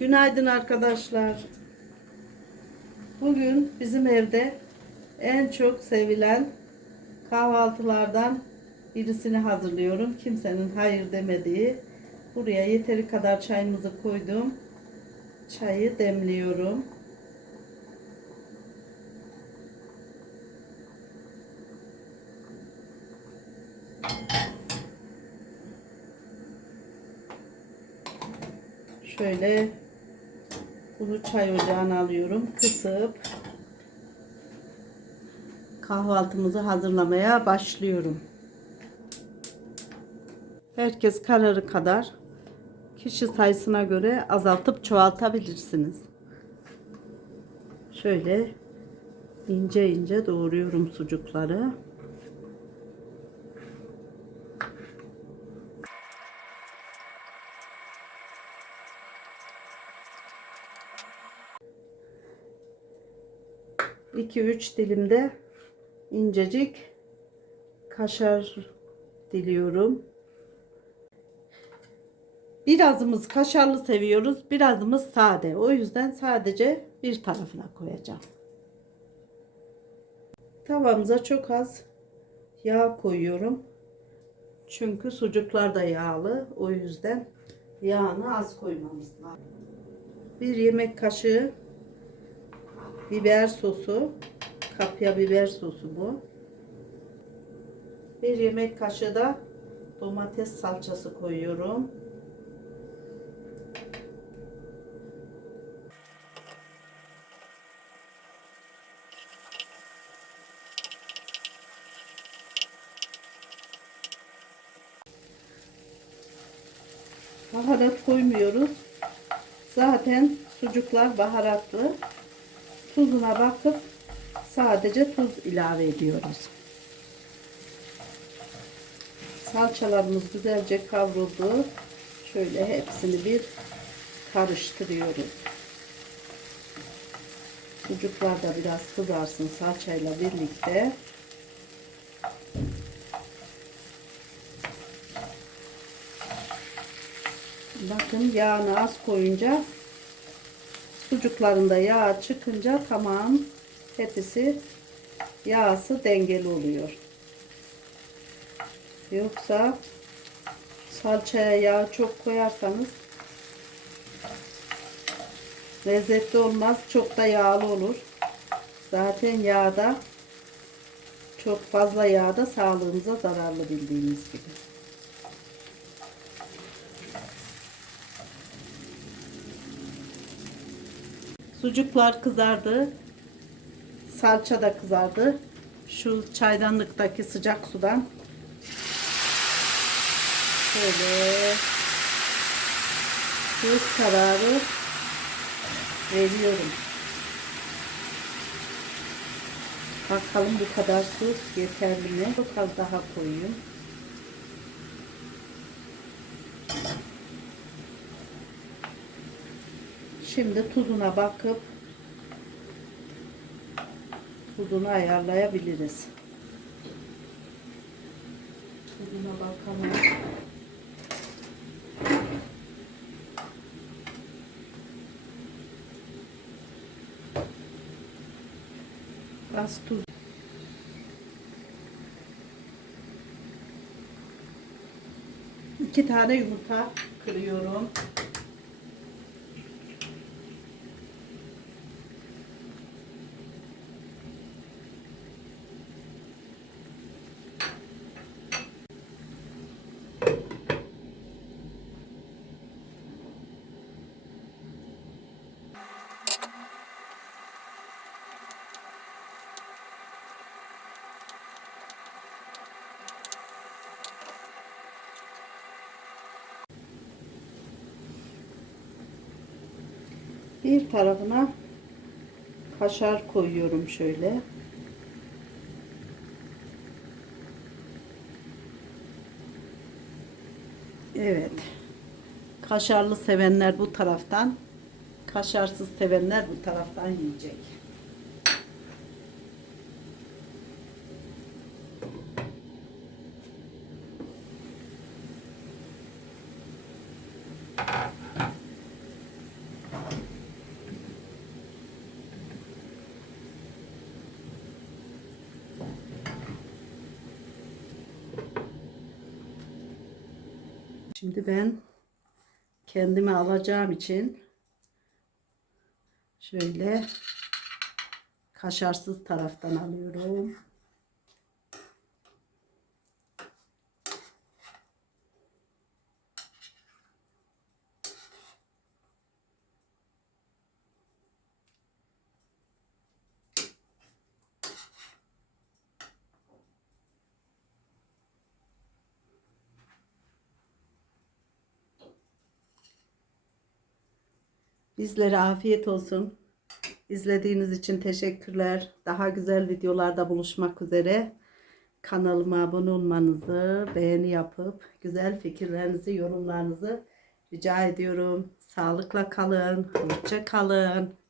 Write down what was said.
Günaydın arkadaşlar. Bugün bizim evde en çok sevilen kahvaltılardan birisini hazırlıyorum. Kimsenin hayır demediği. Buraya yeteri kadar çayımızı koydum. Çayı demliyorum. Şöyle bunu çay ocağına alıyorum. Kısıp kahvaltımızı hazırlamaya başlıyorum. Herkes kararı kadar kişi sayısına göre azaltıp çoğaltabilirsiniz. Şöyle ince ince doğruyorum sucukları. İki üç dilimde incecik kaşar diliyorum. Birazımız kaşarlı seviyoruz, birazımız sade. O yüzden sadece bir tarafına koyacağım. Tavamıza çok az yağ koyuyorum. Çünkü sucuklar da yağlı. O yüzden yağını az koymamız lazım. Bir yemek kaşığı biber sosu. Kapya biber sosu bu. Bir yemek kaşığı da domates salçası koyuyorum. Baharat koymuyoruz. Zaten sucuklar baharatlı. Tuzuna bakıp sadece tuz ilave ediyoruz. Salçalarımız güzelce kavruldu. Şöyle hepsini bir karıştırıyoruz. Sucuklar da biraz kızarsın salçayla birlikte. Bakın yağını az koyunca sucuklarında yağ çıkınca tamam hepsi yağsı dengeli oluyor. Yoksa salçaya yağ çok koyarsanız lezzetli olmaz. Çok da yağlı olur. Zaten yağda çok fazla yağda sağlığımıza zararlı bildiğiniz gibi. Sucuklar kızardı. Salça da kızardı. Şu çaydanlıktaki sıcak sudan şöyle göz kararı veriyorum. Bakalım bu kadar su yeterli mi? Çok az daha koyayım. Şimdi tuzuna bakıp tuzunu ayarlayabiliriz. Tuzuna bakalım. Az tuz. İki tane yumurta kırıyorum. Bir tarafına kaşar koyuyorum şöyle. Evet. Kaşarlı sevenler bu taraftan, kaşarsız sevenler bu taraftan yiyecek. Şimdi ben kendime alacağım için şöyle kaşarsız taraftan alıyorum. Bizlere afiyet olsun. İzlediğiniz için teşekkürler. Daha güzel videolarda buluşmak üzere. Kanalıma abone olmanızı, beğeni yapıp güzel fikirlerinizi, yorumlarınızı rica ediyorum. Sağlıkla kalın, hoşça kalın.